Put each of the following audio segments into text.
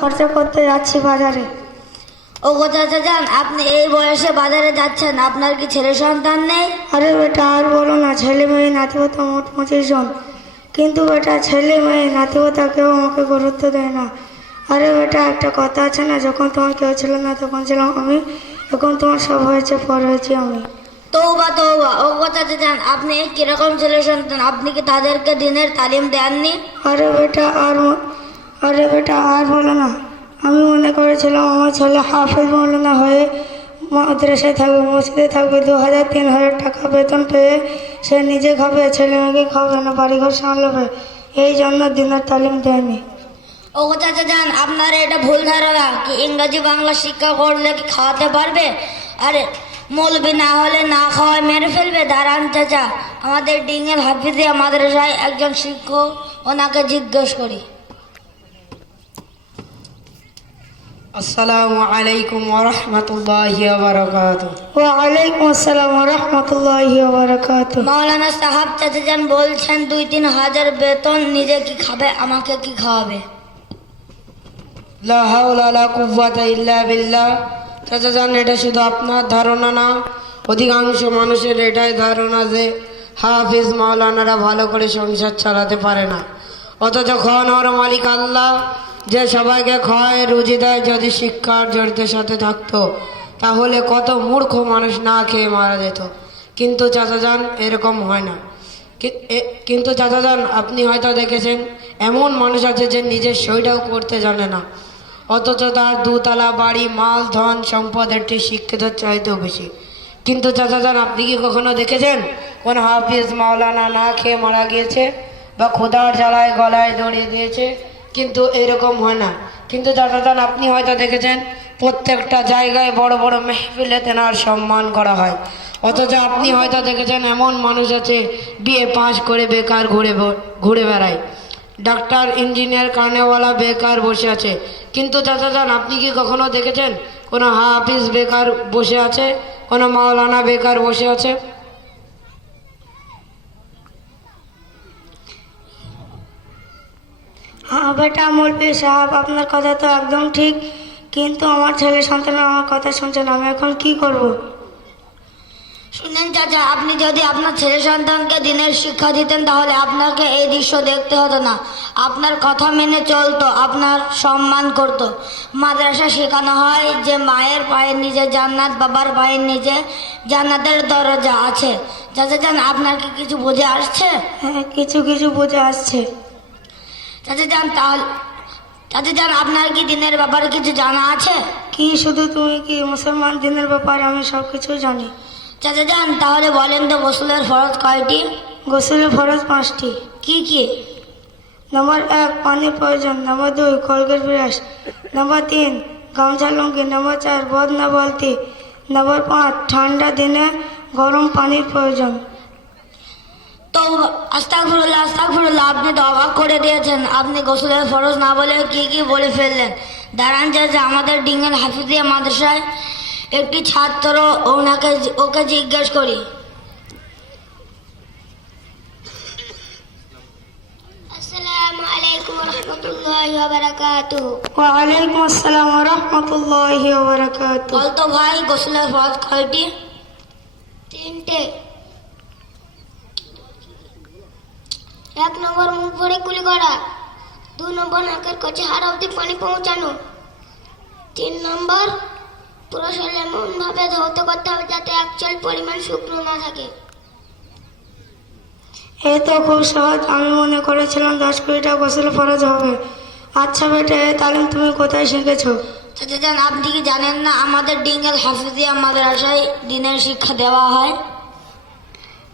খরচা করতে যাচ্ছি বাজারে। ও চাচা যান, আপনি এই বয়সে বাজারে যাচ্ছেন, আপনার কি ছেলে সন্তান নেই? আরে বেটা আর বলো না, ছেলে মেয়ে নাতিপোতা মোট 25 জন। কিন্তু বেটা ছেলে মেয়ে নাতিপোতা কেউ আমাকে গুরুত্ব দেয় না। আরে বেটা একটা কথা আছে না, যখন তোমার কেউ ছিল না তখন ছিলাম আমি, এখন তোমার সব হয়েছে পর হয়েছি আমি। তৌবা তৌবা। ও চাচা যান, আপনি কিরকম ছেলে সন্তান? আপনি কি তাদেরকে দিনের তালিম দেননি? আরে বেটা আর বলো না, আমি মনে করেছিলাম আমার ছেলে হাফেজ মৌলানা হয়ে মাদ্রাসায় থাকবে, মসজিদে থাকবে, 2000-3000 টাকা বেতন পেয়ে সে নিজে খাবে, ছেলে মেয়েকে খাবে না, বাড়িঘর সামলাবে, এই জন্য দিনের তালিম দেয়নি। ও চাচা যান, আপনার এটা ভুল ধারণা। কি ইংরাজি বাংলা শিক্ষা করলে কি খাওয়াতে পারবে? আরে মৌলবি না হলে না খাওয়ায় মেরে ফেলবে। দাঁড়ান চাচা, আমাদের ডিঙের হাফিজিয়া মাদ্রাসায় একজন শিক্ষক, ওনাকে জিজ্ঞেস করি। আসসালামু আলাইকুম ওয়া রাহমাতুল্লাহি ওয়া বারাকাতুহু। ওয়া আলাইকুম আসসালাম ওয়া রাহমাতুল্লাহি ওয়া বারাকাতুহু। মাওলানা সাহেব চাচা যান বলছেন 2-3 হাজার বেতন, নিজে কি খাবে, আমাকে কি খাওয়াবে? লা হাওলা ওয়ালা কুওয়াতা ইল্লা বিল্লাহ। চাচা জান, এটা শুধু আপনার ধারণা না, অধিকাংশ মানুষের এটাই ধারণা যে হাফিজ মাওলানারা ভালো করে সংসার চালাতে পারে না, অথচ খাওয়ানোর মালিক আল্লাহ, যে সবাইকে খাওয়ায় রুজি দেয়। যদি শিক্ষার জড়িতের সাথে থাকতো তাহলে কত মূর্খ মানুষ না খেয়ে মারা যেত। কিন্তু চাচা যান এরকম হয় না। কিন্তু চাচা যান, আপনি হয়তো দেখেছেন এমন মানুষ আছে যে নিজের সইটাও করতে জানে না, অথচ তার 2 তলা বাড়ি, মাল, ধন, সম্পদ একটি শিক্ষিত চাইতেও বেশি। কিন্তু চাচা যান, আপনি কি কখনো দেখেছেন কোন হাফিজ মাওলানা না খেয়ে মারা গিয়েছে বা ক্ষুধার জ্বালায় গলায় দড়িয়ে দিয়েছে? কিন্তু এরকম হয় না। কিন্তু চাচা যান, আপনি হয়তো দেখেছেন প্রত্যেকটা জায়গায় বড় বড় মেহফিলে তেনার সম্মান করা হয়, অথচ আপনি হয়তো দেখেছেন এমন মানুষ আছে বিএ পাশ করে বেকার ঘুরে বেড়ায়, ডাক্তার, ইঞ্জিনিয়ার, কারণেওয়ালা বেকার বসে আছে। কিন্তু চাচা যান, আপনি কি কখনো দেখেছেন কোনো হাফিজ বেকার বসে আছে, কোনো মাওলানা বেকার বসে আছে? হ্যাঁ বেটা মৌলবি সাহেব, আপনার কথা তো একদম ঠিক, কিন্তু আমার ছেলে সন্তান আমার কথা শুনছে না, আমি এখন কি করব? শুনেন চাচা, আপনি যদি আপনার ছেলে সন্তানকে দিনের শিক্ষা দিতেন তাহলে আপনাকে এই দৃশ্য দেখতে হতো না। আপনার কথা মেনে চলতো, আপনার সম্মান করত। মাদ্রাসা শেখানো হয় যে মায়ের পায়ের নিচে জান্নাত, বাবার পায়ের নিচে জান্নাতের দরজা আছে। চাচা যান, আপনার কি কিছু বুঝে আসছে? হ্যাঁ, কিছু কিছু বুঝে আসছে। চাচা যান, আপনার কি দিনের ব্যাপারে কিছু জানা আছে? কি শুধু তুমি কি মুসলমান, দিনের ব্যাপারে আমি সব কিছু জানি। চাচা যান, তাহলে বলেন তো গোসলের ফরজ কয়টি? গোসলের ফরজ 5টি। কি কি? নম্বর 1 পানির প্রয়োজন, নম্বর 2 কলগেট ব্রাশ, নম্বর 3 গামছা লুঙ্গি, নম্বর 4 বদনা বালতি, নম্বর 5 ঠান্ডা দিনে গরম পানির প্রয়োজন। তো আস্তাগফিরুল্লাহ আস্তাগফিরুল্লাহ, আপনি তো অবাক করে দিয়েছেন। আপনি গোসলের ফরজ না বলে কি কি বলে ফেললেন। দাঁড়ান চাচা, আমাদের ডিঙ্গেল হাফিজিয়া মাদ্রাসায় একটি ছাত্র, ওকে জিজ্ঞেস করি। আসসালামু আলাইকুম ওয়া রাহমাতুল্লাহি ওয়া বারাকাতুহু। ওয়া আলাইকুম আসসালাম ওয়া রাহমাতুল্লাহি ওয়া বারাকাতুহু। বলতো ভাই, গোসলের ফরজ কয়টি? 3টে। 1 নম্বর মুখ ভরে কুলি করা, 2 নম্বর নাকের কাছে হাড় অবধি পানি পৌঁছানো, 3 নম্বর পুরো শরীর এমন ভাবে ধৌত করতে হবে যাতে 1 চুল পরিমাণ শুকনো না থাকে। এই তো খুব সহজ, আমি মনে করেছিলাম 10-20টা গোসল ফরজ হবে। আচ্ছা বেটা, এই তালিম তুমি কোথায় শিখেছো? চাচা যান, আপনি কি জানেন না আমাদের ডিঙ্গেল হাফিজিয়া মাদ্রাসায় দিনের শিক্ষা দেওয়া হয়?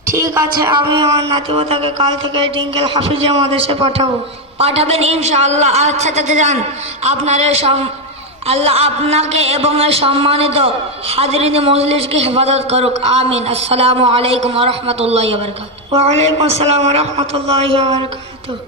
ঠিক আছে, আমি আমার নাতিপোতাকে কাল থেকে ডিঙ্গেল হাফিজিয়া মাদ্রাসায় পাঠাবেন ইনশাআল্লাহ। আচ্ছা চাচা যান, আল্লাহ আপনাকে এবং এর সম্মানিত হাজিরিন মজলিসকে হেফাজত করুক, আমিন। আসসালামু আলাইকুম ওয়া রাহমাতুল্লাহি ওয়া বারাকাতুহু। ওয়া আলাইকুম আসসালাম ওয়া রাহমাতুল্লাহি ওয়া বারাকাতুহু।